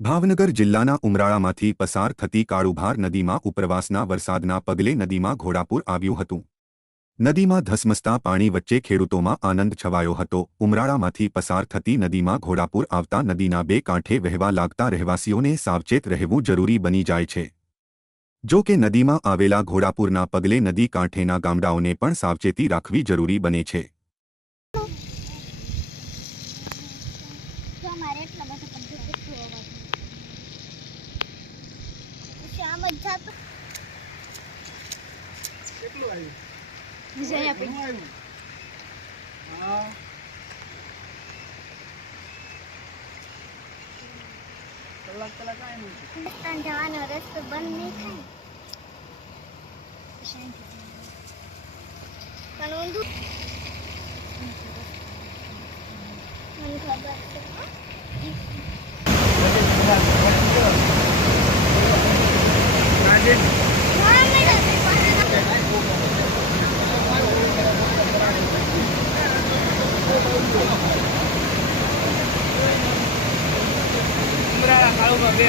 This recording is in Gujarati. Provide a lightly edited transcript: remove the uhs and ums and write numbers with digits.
ભાવનગર જિલ્લાના ઉમરાળામાંથી પસાર થતી કાળુભાર નદીમાં ઉપરવાસના વરસાદના પગલે નદીમાં ઘોડાપૂર આવ્યું હતું। નદીમાં ધસમસતા પાણી વચ્ચે ખેડૂતોમાં આનંદ છવાયો હતો। ઉમરાળામાંથી પસાર થતી નદીમાં ઘોડાપૂર આવતા નદીના બે કાંઠે વહેવા લાગતા રહેવાસીઓને સાવચેત રહેવું જરૂરી બની જાય છે। જો કે નદીમાં આવેલા ઘોડાપૂરના પગલે નદી કાંઠેના ગામડાઓને પણ સાવચેતી રાખવી જરૂરી બને છે। જવાનો રસ્તો બંધ નહીં થાય પણ ઊંધું મને ખબર કાળુમાં બે